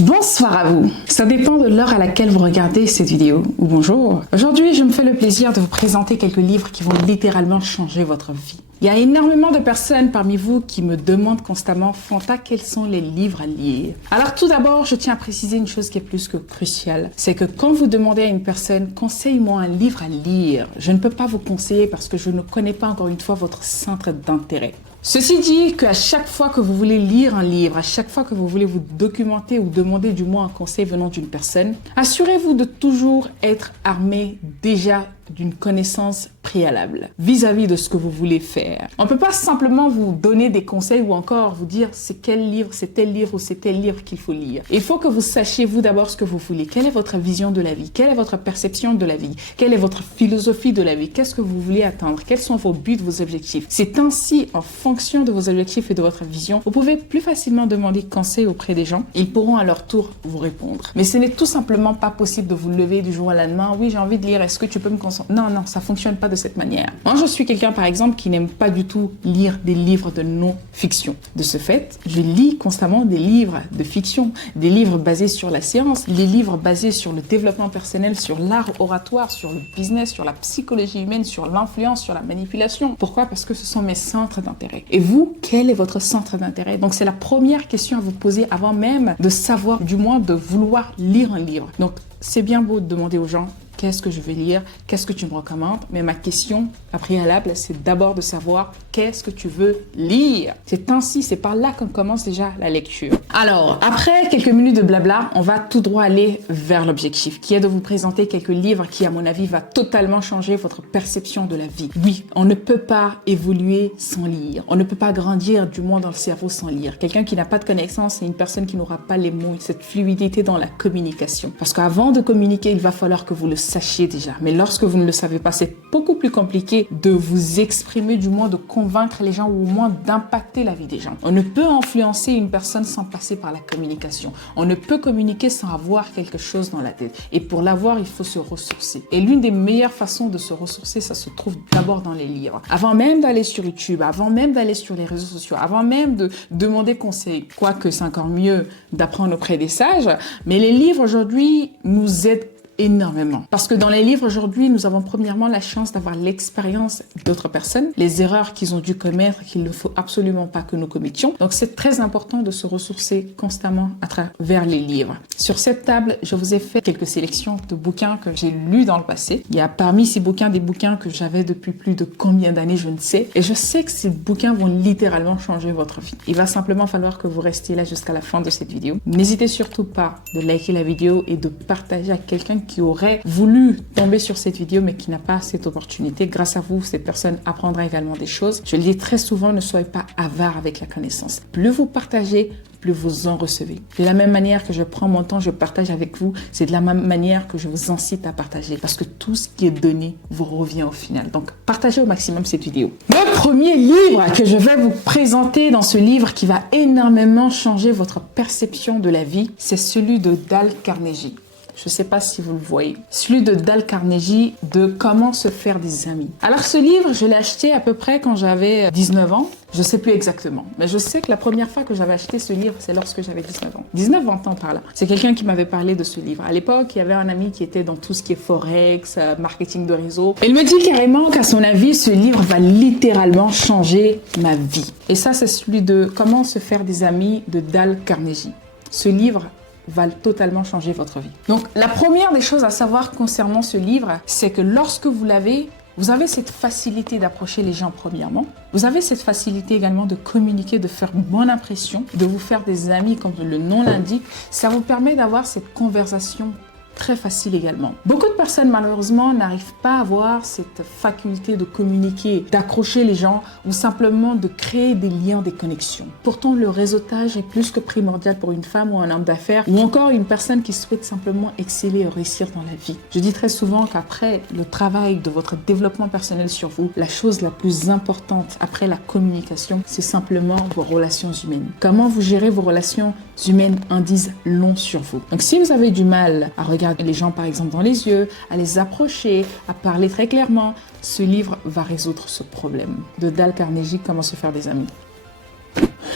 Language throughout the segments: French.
Bonsoir à vous. Ça dépend de l'heure à laquelle vous regardez cette vidéo, ou bonjour. Aujourd'hui, je me fais le plaisir de vous présenter quelques livres qui vont littéralement changer votre vie. Il y a énormément de personnes parmi vous qui me demandent constamment, Fanta, quels sont les livres à lire? Alors tout d'abord, je tiens à préciser une chose qui est plus que cruciale. C'est que quand vous demandez à une personne, conseille-moi un livre à lire, je ne peux pas vous conseiller parce que je ne connais pas encore une fois votre centre d'intérêt. Ceci dit qu'à chaque fois que vous voulez lire un livre, à chaque fois que vous voulez vous documenter ou demander du moins un conseil venant d'une personne, assurez-vous de toujours être armé déjà d'une connaissance préalable vis-à-vis de ce que vous voulez faire. On ne peut pas simplement vous donner des conseils ou encore vous dire c'est quel livre, c'est tel livre ou c'est tel livre qu'il faut lire. Il faut que vous sachiez vous d'abord ce que vous voulez. Quelle est votre vision de la vie? Quelle est votre perception de la vie? Quelle est votre philosophie de la vie? Qu'est-ce que vous voulez atteindre? Quels sont vos buts, vos objectifs? C'est ainsi, en fonction de vos objectifs et de votre vision, vous pouvez plus facilement demander conseil auprès des gens. Ils pourront à leur tour vous répondre. Mais ce n'est tout simplement pas possible de vous lever du jour au lendemain. Oui, j'ai envie de lire. Est-ce que tu peux me conseiller? Non, ça fonctionne pas de cette manière. Moi, je suis quelqu'un, par exemple, qui n'aime pas du tout lire des livres de non-fiction. De ce fait, je lis constamment des livres de fiction, des livres basés sur la science, des livres basés sur le développement personnel, sur l'art oratoire, sur le business, sur la psychologie humaine, sur l'influence, sur la manipulation. Pourquoi? Parce que ce sont mes centres d'intérêt. Et vous, quel est votre centre d'intérêt? Donc, c'est la première question à vous poser avant même de savoir, du moins de vouloir lire un livre. Donc, c'est bien beau de demander aux gens qu'est-ce que je vais lire, qu'est-ce que tu me recommandes, mais ma question à préalable, c'est d'abord de savoir qu'est-ce que tu veux lire. C'est ainsi, c'est par là qu'on commence déjà la lecture. Alors, après quelques minutes de blabla, on va tout droit aller vers l'objectif, qui est de vous présenter quelques livres qui, à mon avis, va totalement changer votre perception de la vie. Oui, on ne peut pas évoluer sans lire. On ne peut pas grandir, du moins dans le cerveau, sans lire. Quelqu'un qui n'a pas de connaissances, c'est une personne qui n'aura pas les mots, cette fluidité dans la communication. Parce qu'avant de communiquer, il va falloir que vous le sachiez déjà. Mais lorsque vous ne le savez pas, c'est beaucoup plus compliqué de vous exprimer, du moins de convaincre les gens ou au moins d'impacter la vie des gens. On ne peut influencer une personne sans passer par la communication. On ne peut communiquer sans avoir quelque chose dans la tête. Et pour l'avoir, il faut se ressourcer. Et l'une des meilleures façons de se ressourcer, ça se trouve d'abord dans les livres. Avant même d'aller sur YouTube, avant même d'aller sur les réseaux sociaux, avant même de demander conseil, quoique c'est encore mieux d'apprendre auprès des sages, mais les livres aujourd'hui nous aident énormément. Parce que dans les livres aujourd'hui, nous avons premièrement la chance d'avoir l'expérience d'autres personnes, les erreurs qu'ils ont dû commettre, qu'il ne faut absolument pas que nous commettions. Donc c'est très important de se ressourcer constamment à travers les livres. Sur cette table, je vous ai fait quelques sélections de bouquins que j'ai lus dans le passé. Il y a parmi ces bouquins des bouquins que j'avais depuis plus de combien d'années, je ne sais. Et je sais que ces bouquins vont littéralement changer votre vie. Il va simplement falloir que vous restiez là jusqu'à la fin de cette vidéo. N'hésitez surtout pas de liker la vidéo et de partager à quelqu'un qui aurait voulu tomber sur cette vidéo mais qui n'a pas cette opportunité. Grâce à vous, cette personne apprendra également des choses. Je le dis très souvent, ne soyez pas avare avec la connaissance. Plus vous partagez, plus vous en recevez. De la même manière que je prends mon temps, je partage avec vous, c'est de la même manière que je vous incite à partager parce que tout ce qui est donné vous revient au final. Donc, partagez au maximum cette vidéo. Le premier livre que je vais vous présenter dans ce livre qui va énormément changer votre perception de la vie, c'est celui de Dale Carnegie. Je ne sais pas si vous le voyez. Celui de Dale Carnegie, de Comment se faire des amis. Alors ce livre, je l'ai acheté à peu près quand j'avais 19 ans. Je ne sais plus exactement. Mais je sais que la première fois que j'avais acheté ce livre, c'est lorsque j'avais 19 ans. 19 ans par là. C'est quelqu'un qui m'avait parlé de ce livre. À l'époque, il y avait un ami qui était dans tout ce qui est forex, marketing de réseau. Il me dit carrément qu'à son avis, ce livre va littéralement changer ma vie. Et ça, c'est celui de Comment se faire des amis de Dale Carnegie. Ce livre va totalement changer votre vie. Donc, la première des choses à savoir concernant ce livre, c'est que lorsque vous l'avez, vous avez cette facilité d'approcher les gens premièrement. Vous avez cette facilité également de communiquer, de faire bonne impression, de vous faire des amis comme le nom l'indique. Ça vous permet d'avoir cette conversation très facile également. Beaucoup de personnes malheureusement n'arrivent pas à avoir cette faculté de communiquer, d'accrocher les gens ou simplement de créer des liens, des connexions. Pourtant, le réseautage est plus que primordial pour une femme ou un homme d'affaires ou encore une personne qui souhaite simplement exceller et réussir dans la vie. Je dis très souvent qu'après le travail de votre développement personnel sur vous, la chose la plus importante après la communication, c'est simplement vos relations humaines. Comment vous gérez vos relations humaines en disent long sur vous. Donc si vous avez du mal à regarder les gens par exemple dans les yeux, à les approcher, à parler très clairement, ce livre va résoudre ce problème. De Dale Carnegie, Comment se faire des amis.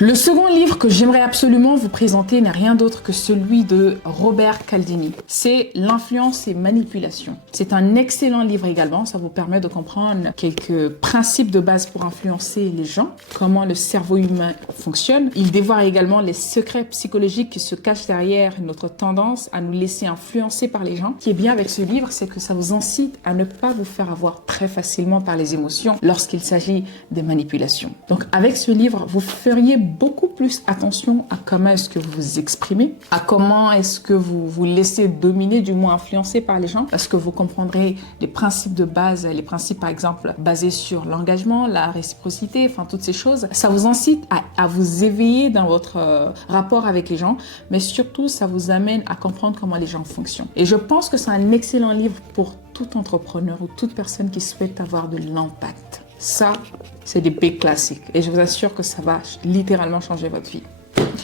Le second livre que j'aimerais absolument vous présenter n'est rien d'autre que celui de Robert Cialdini. C'est L'influence et manipulation. C'est un excellent livre également. Ça vous permet de comprendre quelques principes de base pour influencer les gens, comment le cerveau humain fonctionne. Il dévoile également les secrets psychologiques qui se cachent derrière notre tendance à nous laisser influencer par les gens. Ce qui est bien avec ce livre, c'est que ça vous incite à ne pas vous faire avoir très facilement par les émotions lorsqu'il s'agit des manipulations. Donc avec ce livre, vous feriez beaucoup plus attention à comment est-ce que vous vous exprimez, à comment est-ce que vous vous laissez dominer, du moins influencer par les gens, parce que vous comprendrez les principes de base, les principes par exemple basés sur l'engagement, la réciprocité, enfin toutes ces choses. Ça vous incite à vous éveiller dans votre rapport avec les gens, mais surtout ça vous amène à comprendre comment les gens fonctionnent. Et je pense que c'est un excellent livre pour tout entrepreneur ou toute personne qui souhaite avoir de l'impact. Ça, c'est des big classiques et je vous assure que ça va littéralement changer votre vie.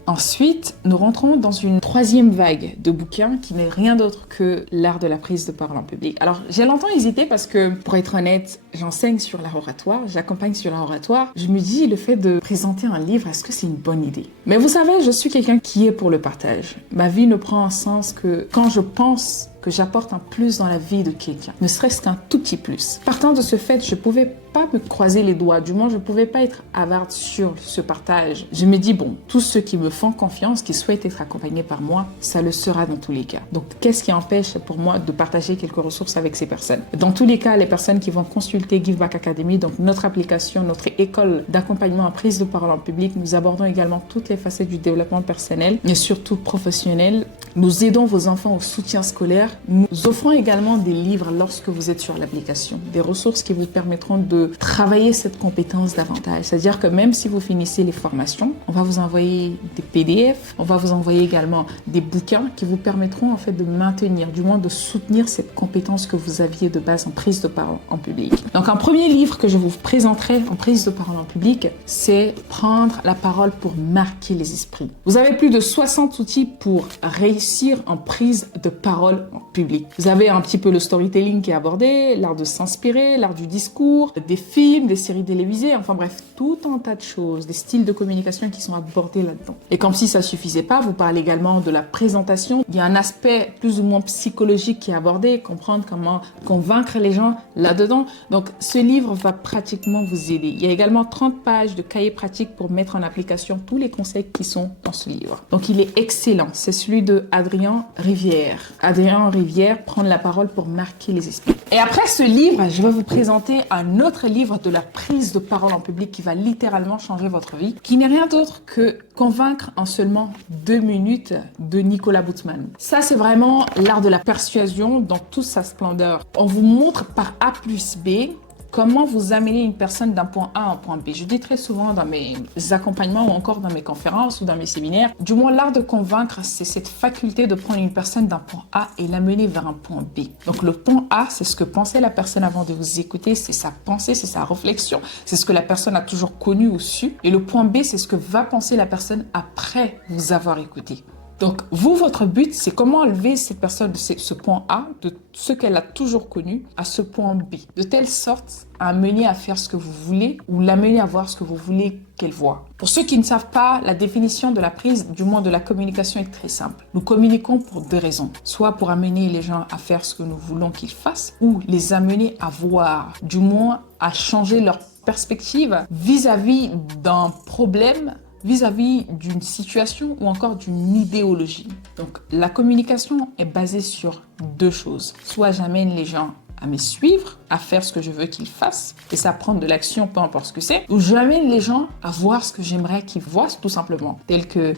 Ensuite, nous rentrons dans une troisième vague de bouquins qui n'est rien d'autre que l'art de la prise de parole en public. Alors, j'ai longtemps hésité parce que, pour être honnête, j'enseigne sur l'art oratoire, j'accompagne sur l'art oratoire. Je me dis, le fait de présenter un livre, est-ce que c'est une bonne idée? Mais vous savez, je suis quelqu'un qui est pour le partage. Ma vie ne prend un sens que quand je pense que j'apporte un plus dans la vie de quelqu'un, ne serait-ce qu'un tout petit plus. Partant de ce fait, je ne pouvais pas me croiser les doigts, du moins je ne pouvais pas être avarde sur ce partage. Je me dis, bon, tous ceux qui me font confiance, qui souhaitent être accompagnés par moi, ça le sera dans tous les cas. Donc, qu'est-ce qui empêche pour moi de partager quelques ressources avec ces personnes? Dans tous les cas, les personnes qui vont consulter Give Back Academy, donc notre application, notre école d'accompagnement en prise de parole en public, nous abordons également toutes les facettes du développement personnel, mais surtout professionnel. Nous aidons vos enfants au soutien scolaire. Nous offrons également des livres lorsque vous êtes sur l'application, des ressources qui vous permettront de travailler cette compétence davantage. C'est-à-dire que même si vous finissez les formations, on va vous envoyer des PDF, on va vous envoyer également des bouquins qui vous permettront en fait de maintenir, du moins de soutenir cette compétence que vous aviez de base en prise de parole en public. Donc un premier livre que je vous présenterai en prise de parole en public, c'est Prendre la parole pour marquer les esprits. Vous avez plus de 60 outils pour réussir en prise de parole en public. Vous avez un petit peu le storytelling qui est abordé, l'art de s'inspirer, l'art du discours, des films, des séries télévisées, enfin bref, tout un tas de choses, des styles de communication qui sont abordés là-dedans. Et comme si ça suffisait pas, vous parlez également de la présentation. Il y a un aspect plus ou moins psychologique qui est abordé, comprendre comment convaincre les gens là-dedans. Donc ce livre va pratiquement vous aider. Il y a également 30 pages de cahiers pratiques pour mettre en application tous les conseils qui sont dans ce livre. Donc il est excellent. C'est celui de Adrien Rivière. Adrien Rivière, Prendre la parole pour marquer les esprits. Et après ce livre, je vais vous présenter un autre livre de la prise de parole en public qui va littéralement changer votre vie, qui n'est rien d'autre que Convaincre en seulement 2 minutes de Nicolas Boutman. Ça, c'est vraiment l'art de la persuasion dans toute sa splendeur. On vous montre par A plus B comment vous amener une personne d'un point A à un point B. Je dis très souvent dans mes accompagnements ou encore dans mes conférences ou dans mes séminaires, du moins l'art de convaincre, c'est cette faculté de prendre une personne d'un point A et l'amener vers un point B. Donc le point A, c'est ce que pensait la personne avant de vous écouter, c'est sa pensée, c'est sa réflexion, c'est ce que la personne a toujours connu ou su. Et le point B, c'est ce que va penser la personne après vous avoir écouté. Donc, vous, votre but, c'est comment élever cette personne de ce point A, de ce qu'elle a toujours connu, à ce point B, de telle sorte à amener à faire ce que vous voulez ou l'amener à voir ce que vous voulez qu'elle voit. Pour ceux qui ne savent pas, la définition de la prise, du moins de la communication, est très simple. Nous communiquons pour 2 raisons. Soit pour amener les gens à faire ce que nous voulons qu'ils fassent, ou les amener à voir, du moins à changer leur perspective vis-à-vis d'un problème, vis-à-vis d'une situation ou encore d'une idéologie. Donc, la communication est basée sur 2 choses. Soit j'amène les gens à me suivre, à faire ce que je veux qu'ils fassent, et ça prendre de l'action, peu importe ce que c'est, ou j'amène les gens à voir ce que j'aimerais qu'ils voient, tout simplement, tel que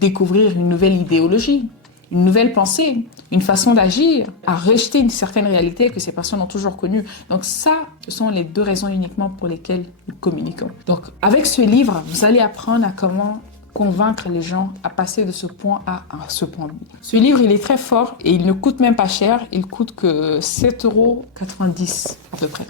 découvrir une nouvelle idéologie, une nouvelle pensée, une façon d'agir, à rejeter une certaine réalité que ces personnes ont toujours connue. Donc ça, ce sont les 2 raisons uniquement pour lesquelles nous communiquons. Donc avec ce livre, vous allez apprendre à comment convaincre les gens à passer de ce point A à ce point B. Ce livre, il est très fort et il ne coûte même pas cher. Il coûte que 7,90 € à peu près.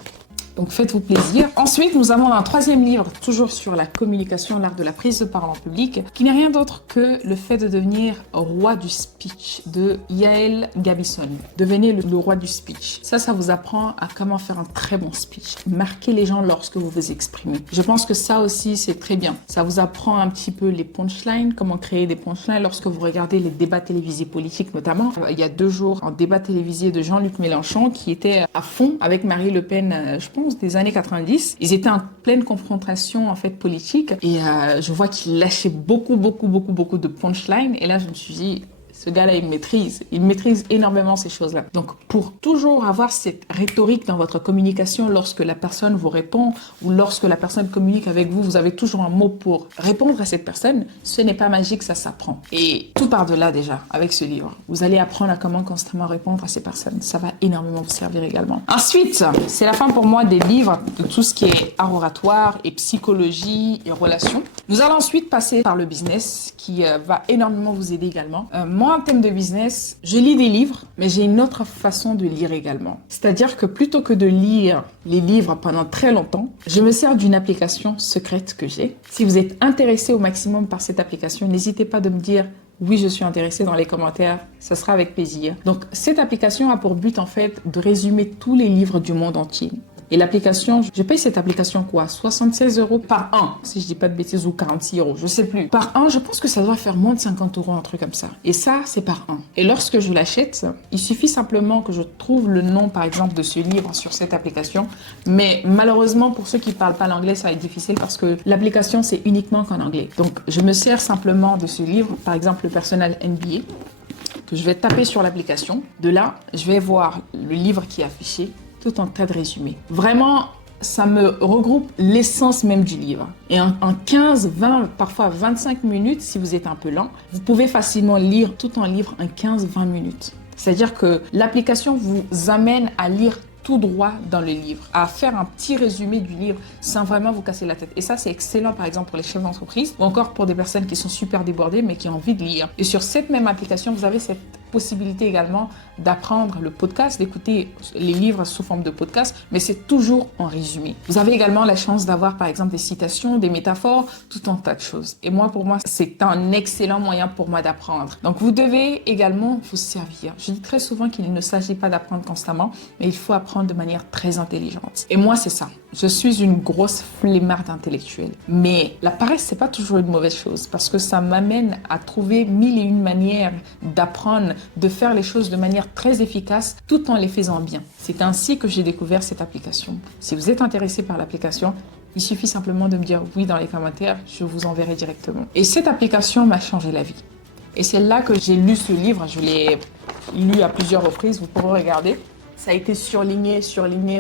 Donc faites-vous plaisir. Ensuite, nous avons un troisième livre, toujours sur la communication, l'art de la prise de parole en public, qui n'est rien d'autre que le fait de devenir roi du speech de Yael Gabison. Devenez le roi du speech. Ça vous apprend à comment faire un très bon speech. Marquez les gens lorsque vous vous exprimez. Je pense que ça aussi, c'est très bien. Ça vous apprend un petit peu les punchlines, comment créer des punchlines lorsque vous regardez les débats télévisés politiques notamment. Il y a 2 jours, un débat télévisé de Jean-Luc Mélenchon qui était à fond avec Marie Le Pen, je pense, des années 90. Ils étaient en pleine confrontation, en fait, politique. Et je vois qu'il lâchait beaucoup de punchlines. Et là, je me suis dit, ce gars-là, il maîtrise énormément ces choses-là. Donc, pour toujours avoir cette rhétorique dans votre communication, lorsque la personne vous répond ou lorsque la personne communique avec vous, vous avez toujours un mot pour répondre à cette personne. Ce n'est pas magique, ça s'apprend. Et tout part de là déjà, avec ce livre. Vous allez apprendre à comment constamment répondre à ces personnes. Ça va énormément vous servir également. Ensuite, c'est la fin pour moi des livres de tout ce qui est art oratoire et psychologie et relations. Nous allons ensuite passer par le business qui va énormément vous aider également. Moi, en termes de business, je lis des livres, mais j'ai une autre façon de lire également. C'est-à-dire que plutôt que de lire les livres pendant très longtemps, je me sers d'une application secrète que j'ai. Si vous êtes intéressé au maximum par cette application, n'hésitez pas de me dire oui, je suis intéressé dans les commentaires, ça sera avec plaisir. Donc, cette application a pour but en fait de résumer tous les livres du monde entier. Et l'application, je paye cette application quoi? 76 € par an, si je dis pas de bêtises, ou 46 €, je sais plus. Par an, je pense que ça doit faire moins de 50 €, un truc comme ça. Et ça, c'est par an. Et lorsque je l'achète, il suffit simplement que je trouve le nom, par exemple, de ce livre sur cette application. Mais malheureusement, pour ceux qui parlent pas l'anglais, ça va être difficile parce que l'application, c'est uniquement qu'en anglais. Donc, je me sers simplement de ce livre, par exemple, le Personal MBA, que je vais taper sur l'application. De là, je vais voir le livre qui est affiché, tout en tas de résumés. Vraiment, ça me regroupe l'essence même du livre. Et en 15, 20, parfois 25 minutes, si vous êtes un peu lent, vous pouvez facilement lire tout un livre en 15-20 minutes. C'est-à-dire que l'application vous amène à lire tout droit dans le livre, à faire un petit résumé du livre sans vraiment vous casser la tête. Et ça, c'est excellent, par exemple, pour les chefs d'entreprise ou encore pour des personnes qui sont super débordées mais qui ont envie de lire. Et sur cette même application, vous avez cette possibilité également d'apprendre le podcast, d'écouter les livres sous forme de podcast, mais c'est toujours en résumé. Vous avez également la chance d'avoir, par exemple, des citations, des métaphores, tout un tas de choses. Et moi, pour moi, c'est un excellent moyen pour moi d'apprendre. Donc, vous devez également vous servir. Je dis très souvent qu'il ne s'agit pas d'apprendre constamment, mais il faut apprendre de manière très intelligente. Et moi, c'est ça. Je suis une grosse flemmarde intellectuelle. Mais la paresse, c'est pas toujours une mauvaise chose parce que ça m'amène à trouver 1001 manières d'apprendre, de faire les choses de manière très efficace tout en les faisant bien. C'est ainsi que j'ai découvert cette application. Si vous êtes intéressé par l'application, il suffit simplement de me dire oui dans les commentaires, je vous enverrai directement. Et cette application m'a changé la vie. Et c'est là que j'ai lu ce livre, je l'ai lu à plusieurs reprises, vous pourrez regarder. Ça a été surligné,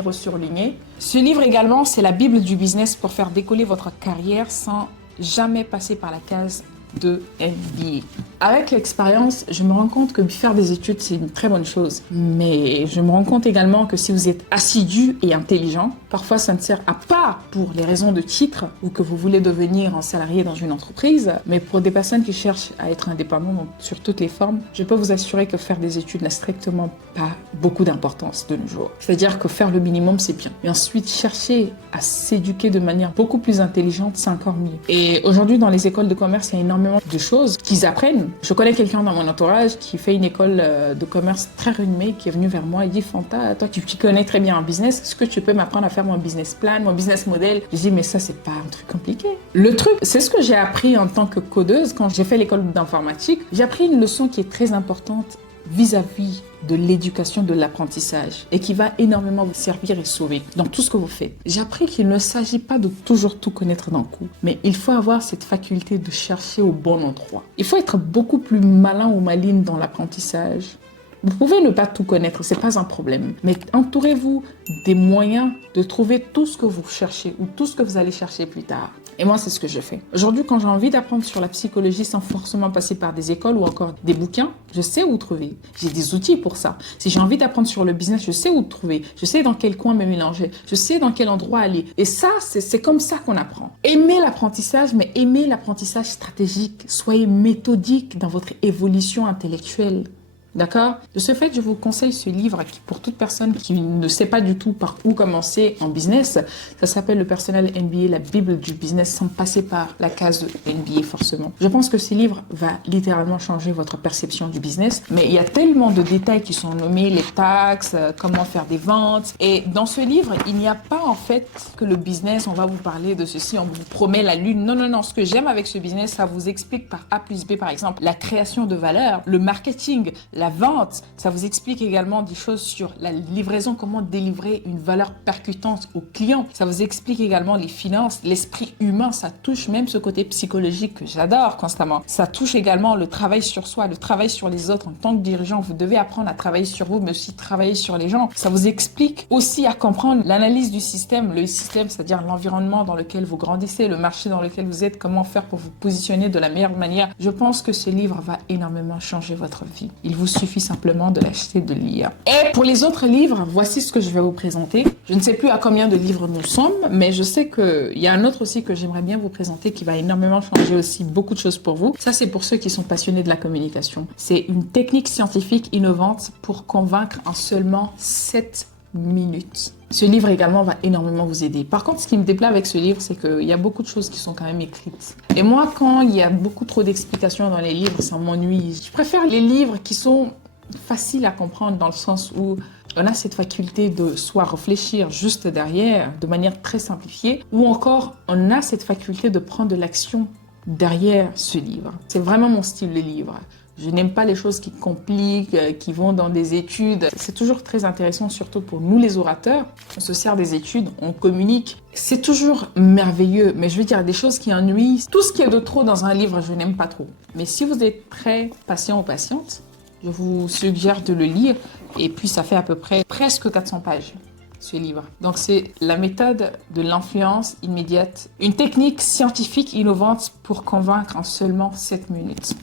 resurligné. Ce livre également, c'est la Bible du business pour faire décoller votre carrière sans jamais passer par la case de MBA. Avec l'expérience, je me rends compte que faire des études, c'est une très bonne chose. Mais je me rends compte également que si vous êtes assidu et intelligent, parfois ça ne sert à pas pour les raisons de titre ou que vous voulez devenir un salarié dans une entreprise, mais pour des personnes qui cherchent à être indépendantes donc sur toutes les formes, je peux vous assurer que faire des études n'a strictement pas beaucoup d'importance de nos jours. C'est-à-dire que faire le minimum, c'est bien. Et ensuite, chercher à s'éduquer de manière beaucoup plus intelligente, c'est encore mieux. Et aujourd'hui, dans les écoles de commerce, il y a énormément de choses qu'ils apprennent. Je connais quelqu'un dans mon entourage qui fait une école de commerce très renommée, qui est venu vers moi et dit Fanta, toi tu connais très bien en business, est-ce que tu peux m'apprendre à faire mon business plan, mon business model? Je dis mais ça c'est pas un truc compliqué. Le truc, c'est ce que j'ai appris en tant que codeuse quand j'ai fait l'école d'informatique. J'ai appris une leçon qui est très importante vis-à-vis de l'éducation, de l'apprentissage et qui va énormément vous servir et sauver dans tout ce que vous faites. J'ai appris qu'il ne s'agit pas de toujours tout connaître d'un coup, mais il faut avoir cette faculté de chercher au bon endroit. Il faut être beaucoup plus malin ou maligne dans l'apprentissage. Vous pouvez ne pas tout connaître, c'est pas un problème, mais entourez-vous des moyens de trouver tout ce que vous cherchez ou tout ce que vous allez chercher plus tard. Et moi, c'est ce que je fais. Aujourd'hui, quand j'ai envie d'apprendre sur la psychologie sans forcément passer par des écoles ou encore des bouquins, je sais où trouver. J'ai des outils pour ça. Si j'ai envie d'apprendre sur le business, je sais où trouver. Je sais dans quel coin me mélanger. Je sais dans quel endroit aller. Et ça, c'est comme ça qu'on apprend. Aimez l'apprentissage, mais aimez l'apprentissage stratégique. Soyez méthodique dans votre évolution intellectuelle. D'accord? De ce fait, je vous conseille ce livre qui, pour toute personne qui ne sait pas du tout par où commencer en business, ça s'appelle le Personnel MBA, la Bible du business, sans passer par la case de MBA forcément. Je pense que ce livre va littéralement changer votre perception du business, mais il y a tellement de détails qui sont nommés, les taxes, comment faire des ventes. Et dans ce livre, il n'y a pas en fait que le business, on va vous parler de ceci, on vous promet la lune. Non, non, non. Ce que j'aime avec ce business, ça vous explique par A plus B, par exemple, la création de valeur, le marketing, la vente. Ça vous explique également des choses sur la livraison, comment délivrer une valeur percutante aux clients. Ça vous explique également les finances, l'esprit humain. Ça touche même ce côté psychologique que j'adore constamment. Ça touche également le travail sur soi, le travail sur les autres. En tant que dirigeant, vous devez apprendre à travailler sur vous, mais aussi travailler sur les gens. Ça vous explique aussi à comprendre l'analyse du système, le système, c'est-à-dire l'environnement dans lequel vous grandissez, le marché dans lequel vous êtes, comment faire pour vous positionner de la meilleure manière. Je pense que ce livre va énormément changer votre vie. Il vous suffit simplement de l'acheter, de le lire. Et pour les autres livres, voici ce que je vais vous présenter. Je ne sais plus à combien de livres nous sommes, mais je sais qu'il y a un autre aussi que j'aimerais bien vous présenter qui va énormément changer aussi beaucoup de choses pour vous. Ça, c'est pour ceux qui sont passionnés de la communication. C'est une technique scientifique innovante pour convaincre en seulement 7 minutes. Ce livre également va énormément vous aider. Par contre, ce qui me déplaît avec ce livre, c'est qu'il y a beaucoup de choses qui sont quand même écrites. Et moi, quand il y a beaucoup trop d'explications dans les livres, ça m'ennuie. Je préfère les livres qui sont faciles à comprendre dans le sens où on a cette faculté de soit réfléchir juste derrière, de manière très simplifiée, ou encore on a cette faculté de prendre de l'action derrière ce livre. C'est vraiment mon style de livre. Je n'aime pas les choses qui compliquent, qui vont dans des études. C'est toujours très intéressant, surtout pour nous les orateurs. On se sert des études, on communique. C'est toujours merveilleux, mais je veux dire des choses qui ennuient. Tout ce qui est de trop dans un livre, je n'aime pas trop. Mais si vous êtes très patient ou patiente, je vous suggère de le lire. Et puis ça fait à peu près presque 400 pages. Ce livre. Donc c'est la méthode de l'influence immédiate, une technique scientifique innovante pour convaincre en seulement 7 minutes.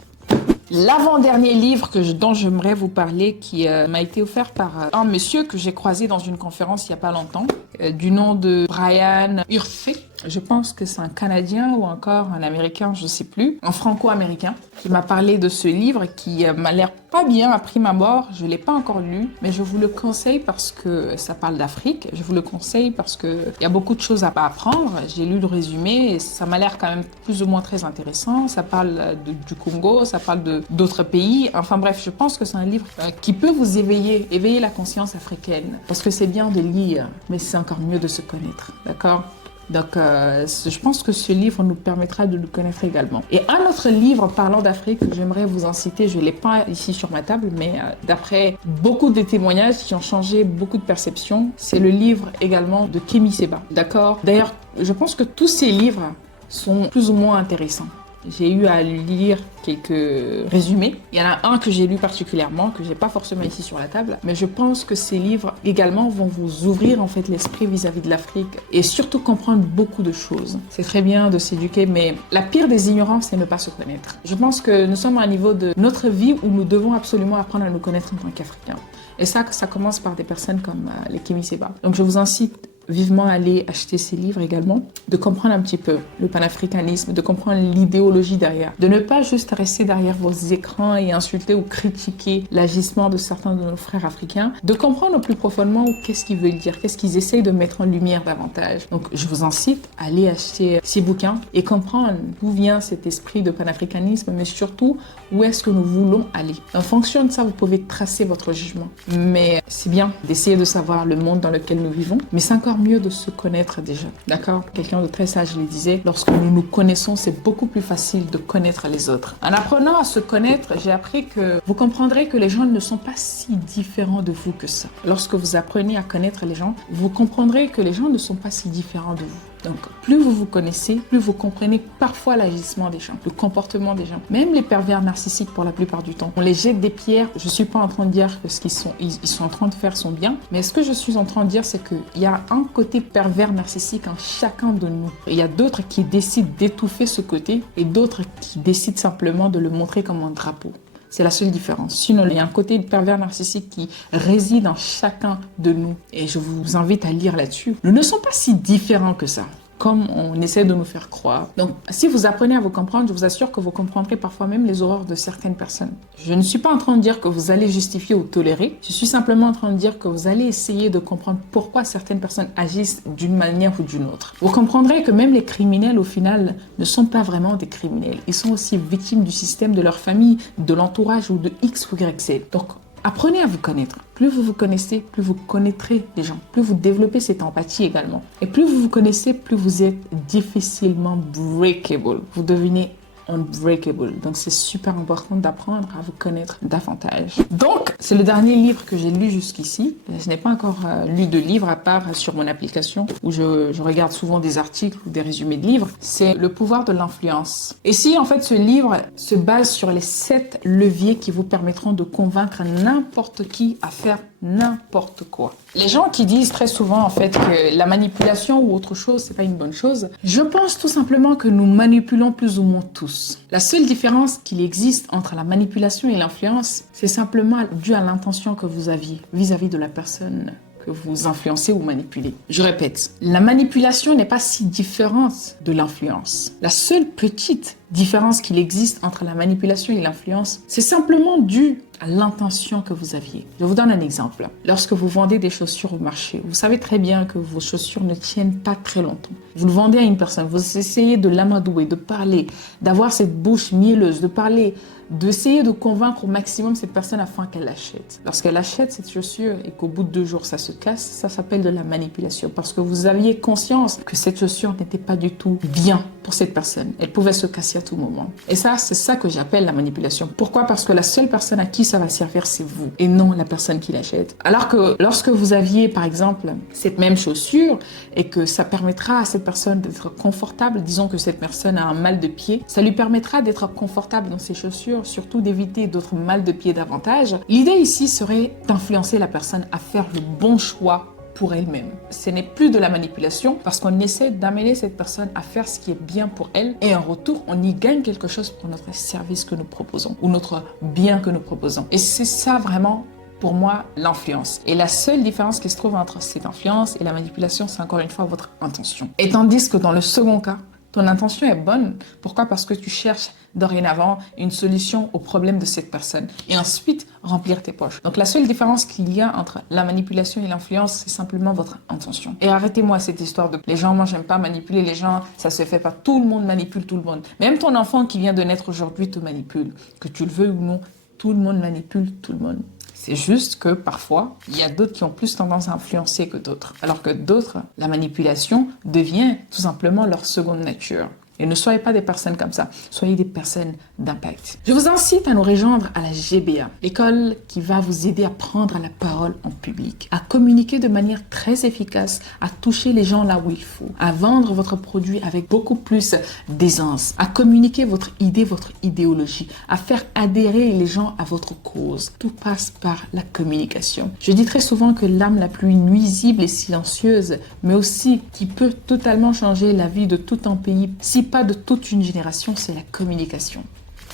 L'avant-dernier livre dont j'aimerais vous parler, qui m'a été offert par un monsieur que j'ai croisé dans une conférence il n'y a pas longtemps, du nom de Brian Urfé. Je pense que c'est un Canadien ou encore un Américain, je ne sais plus, un Franco-Américain, qui m'a parlé de ce livre qui m'a l'air pas bien à prime abord. Je ne l'ai pas encore lu, mais je vous le conseille parce que ça parle d'Afrique. Je vous le conseille parce qu'il y a beaucoup de choses à apprendre. J'ai lu le résumé et ça m'a l'air quand même plus ou moins très intéressant. Ça parle du Congo, ça parle d'autres pays. Enfin bref, je pense que c'est un livre qui peut vous éveiller la conscience africaine. Parce que c'est bien de lire, mais c'est encore mieux de se connaître, d'accord ? Donc, je pense que ce livre nous permettra de le connaître également. Et un autre livre parlant d'Afrique, j'aimerais vous en citer, je ne l'ai pas ici sur ma table, mais d'après beaucoup de témoignages qui ont changé beaucoup de perceptions, c'est le livre également de Kémy Séba. D'accord ? D'ailleurs, je pense que tous ces livres sont plus ou moins intéressants. J'ai eu à lire quelques résumés. Il y en a un que j'ai lu particulièrement, que j'ai pas forcément ici sur la table, mais je pense que ces livres également vont vous ouvrir en fait l'esprit vis-à-vis de l'Afrique et surtout comprendre beaucoup de choses. C'est très bien de s'éduquer, mais la pire des ignorances, c'est ne pas se connaître. Je pense que nous sommes à un niveau de notre vie où nous devons absolument apprendre à nous connaître en tant qu'Africains. Et ça commence par des personnes comme les Kémy Séba. Donc je vous incite vivement à aller acheter ces livres également, de comprendre un petit peu le panafricanisme, de comprendre l'idéologie derrière, de ne pas juste rester derrière vos écrans et insulter ou critiquer l'agissement de certains de nos frères africains, de comprendre au plus profondément qu'est-ce qu'ils veulent dire, qu'est-ce qu'ils essayent de mettre en lumière davantage. Donc je vous incite à aller acheter ces bouquins et comprendre d'où vient cet esprit de panafricanisme, mais surtout où est-ce que nous voulons aller. En fonction de ça, vous pouvez tracer votre jugement. Mais c'est bien d'essayer de savoir le monde dans lequel nous vivons, mais c'est encore mieux de se connaître déjà, d'accord? Quelqu'un de très sage le disait, lorsque nous nous connaissons, c'est beaucoup plus facile de connaître les autres. En apprenant à se connaître, j'ai appris que vous comprendrez que les gens ne sont pas si différents de vous que ça. Lorsque vous apprenez à connaître les gens, vous comprendrez que les gens ne sont pas si différents de vous. Donc, plus vous vous connaissez, plus vous comprenez parfois l'agissement des gens, le comportement des gens. Même les pervers narcissiques, pour la plupart du temps, on les jette des pierres. Je ne suis pas en train de dire que ce qu'ils sont en train de faire sont bien, mais ce que je suis en train de dire, c'est qu'il y a un côté pervers narcissique en chacun de nous. Il y a d'autres qui décident d'étouffer ce côté et d'autres qui décident simplement de le montrer comme un drapeau. C'est la seule différence. Sinon, il y a un côté pervers narcissique qui réside en chacun de nous. Et je vous invite à lire là-dessus. Nous ne sommes pas si différents que ça. comme on essaie de nous faire croire. Donc, si vous apprenez à vous comprendre, je vous assure que vous comprendrez parfois même les horreurs de certaines personnes. Je ne suis pas en train de dire que vous allez justifier ou tolérer. Je suis simplement en train de dire que vous allez essayer de comprendre pourquoi certaines personnes agissent d'une manière ou d'une autre. Vous comprendrez que même les criminels, au final, ne sont pas vraiment des criminels. Ils sont aussi victimes du système, de leur famille, de l'entourage ou de X ou Y, Z. Donc, apprenez à vous connaître. Plus vous vous connaissez, plus vous connaîtrez les gens. Plus vous développez cette empathie également. Et plus vous vous connaissez, plus vous êtes difficilement breakable. Vous devenez unbreakable. Donc, c'est super important d'apprendre à vous connaître davantage. Donc, c'est le dernier livre que j'ai lu jusqu'ici. Je n'ai pas encore lu de livre à part sur mon application où je regarde souvent des articles ou des résumés de livres. C'est Le pouvoir de l'influence. Et si, en fait, ce livre se base sur les 7 leviers qui vous permettront de convaincre n'importe qui à faire n'importe quoi. Les gens qui disent très souvent, en fait, que la manipulation ou autre chose, c'est pas une bonne chose, je pense tout simplement que nous manipulons plus ou moins tous. La seule différence qu'il existe entre la manipulation et l'influence, c'est simplement dû à l'intention que vous aviez vis-à-vis de la personne que vous influencez ou manipulez. Je répète, la manipulation n'est pas si différente de l'influence. La seule petite différence qu'il existe entre la manipulation et l'influence, c'est simplement dû à l'intention que vous aviez. Je vous donne un exemple. Lorsque vous vendez des chaussures au marché, vous savez très bien que vos chaussures ne tiennent pas très longtemps. Vous le vendez à une personne, vous essayez de l'amadouer, de parler, d'avoir cette bouche mielleuse, de parler, d'essayer de convaincre au maximum cette personne afin qu'elle l'achète. Lorsqu'elle achète cette chaussure et qu'au bout de 2 jours ça se casse, ça s'appelle de la manipulation parce que vous aviez conscience que cette chaussure n'était pas du tout bien pour cette personne. Elle pouvait se casser à tout moment. Et ça, c'est ça que j'appelle la manipulation. Pourquoi? Parce que la seule personne à qui ça va servir, c'est vous et non la personne qui l'achète. Alors que lorsque vous aviez, par exemple, cette même chaussure et que ça permettra à cette personne d'être confortable, disons que cette personne a un mal de pied, ça lui permettra d'être confortable dans ses chaussures, surtout d'éviter d'autres mal de pied davantage. L'idée ici serait d'influencer la personne à faire le bon choix pour elle-même. Ce n'est plus de la manipulation parce qu'on essaie d'amener cette personne à faire ce qui est bien pour elle et en retour, on y gagne quelque chose pour notre service que nous proposons ou notre bien que nous proposons. Et c'est ça vraiment pour moi, l'influence. Et la seule différence qui se trouve entre cette influence et la manipulation, c'est encore une fois votre intention. Et tandis que dans le second cas, ton intention est bonne. Pourquoi? Parce que tu cherches dorénavant une solution au problème de cette personne et ensuite remplir tes poches. Donc la seule différence qu'il y a entre la manipulation et l'influence, c'est simplement votre intention. Et arrêtez-moi cette histoire de les gens, moi j'aime pas manipuler les gens, ça se fait pas. Tout le monde manipule tout le monde. Même ton enfant qui vient de naître aujourd'hui te manipule. Que tu le veuilles ou non, tout le monde manipule tout le monde. C'est juste que parfois, il y a d'autres qui ont plus tendance à influencer que d'autres. Alors que d'autres, la manipulation devient tout simplement leur seconde nature. Et ne soyez pas des personnes comme ça, soyez des personnes d'impact. Je vous incite à nous rejoindre à la GBA, l'école qui va vous aider à prendre la parole en public, à communiquer de manière très efficace, à toucher les gens là où il faut, à vendre votre produit avec beaucoup plus d'aisance, à communiquer votre idée, votre idéologie, à faire adhérer les gens à votre cause. Tout passe par la communication. Je dis très souvent que l'arme la plus nuisible et silencieuse, mais aussi qui peut totalement changer la vie de tout un pays, si pas de toute une génération, c'est la communication.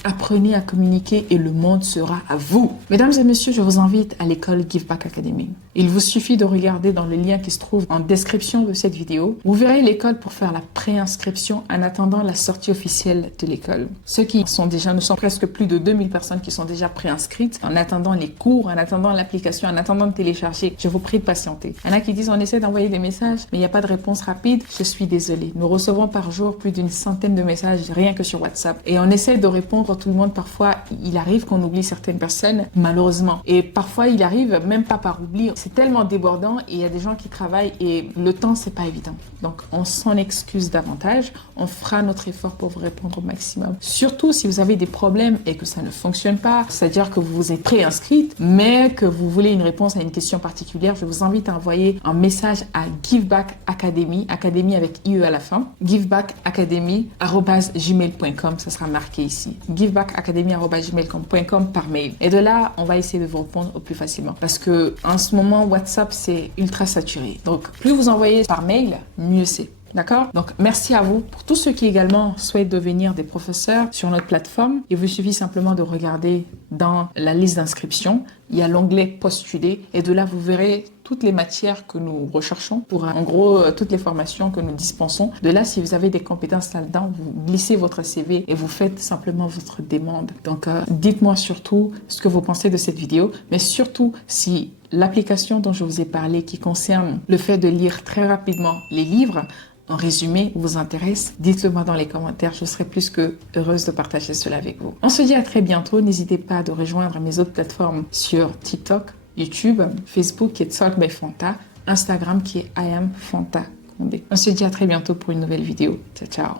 Apprenez à communiquer et le monde sera à vous. Mesdames et messieurs, je vous invite à l'école Give Back Academy. Il vous suffit de regarder dans le lien qui se trouve en description de cette vidéo. Vous verrez l'école pour faire la préinscription en attendant la sortie officielle de l'école. Ceux qui sont déjà, nous sommes presque plus de 2000 personnes qui sont déjà préinscrites en attendant les cours, en attendant l'application, en attendant de télécharger. Je vous prie de patienter. Il y en a qui disent on essaie d'envoyer des messages, mais il n'y a pas de réponse rapide. Je suis désolée. Nous recevons par jour plus d'une centaine de messages rien que sur WhatsApp. Et on essaie de répondre à tout le monde. Parfois, il arrive qu'on oublie certaines personnes, malheureusement. Et parfois, il arrive même pas par oubli. C'est tellement débordant et il y a des gens qui travaillent et le temps, c'est pas évident. Donc, on s'en excuse davantage. On fera notre effort pour vous répondre au maximum. Surtout si vous avez des problèmes et que ça ne fonctionne pas, c'est-à-dire que vous vous êtes préinscrite, mais que vous voulez une réponse à une question particulière, je vous invite à envoyer un message à Give Back Academy, Academy avec IE à la fin, givebackacademy@gmail.com, ça sera marqué ici. givebackacademy@gmail.com par mail. Et de là, on va essayer de vous répondre au plus facilement. Parce que en ce moment, WhatsApp, c'est ultra saturé. Donc, plus vous envoyez par mail, mieux c'est. D'accord? Donc, merci à vous. Pour tous ceux qui également souhaitent devenir des professeurs sur notre plateforme, il vous suffit simplement de regarder dans la liste d'inscription. Il y a l'onglet postuler et de là, vous verrez toutes les matières que nous recherchons, pour en gros toutes les formations que nous dispensons. De là, si vous avez des compétences là-dedans, vous glissez votre CV et vous faites simplement votre demande. Donc, dites-moi surtout ce que vous pensez de cette vidéo, mais surtout si l'application dont je vous ai parlé qui concerne le fait de lire très rapidement les livres, en résumé, vous intéresse, dites-le moi dans les commentaires. Je serai plus que heureuse de partager cela avec vous. On se dit à très bientôt. N'hésitez pas à rejoindre mes autres plateformes sur TikTok, YouTube, Facebook qui est Talk by Fanta, Instagram qui est I am Fanta Condé. On se dit à très bientôt pour une nouvelle vidéo. Ciao, ciao.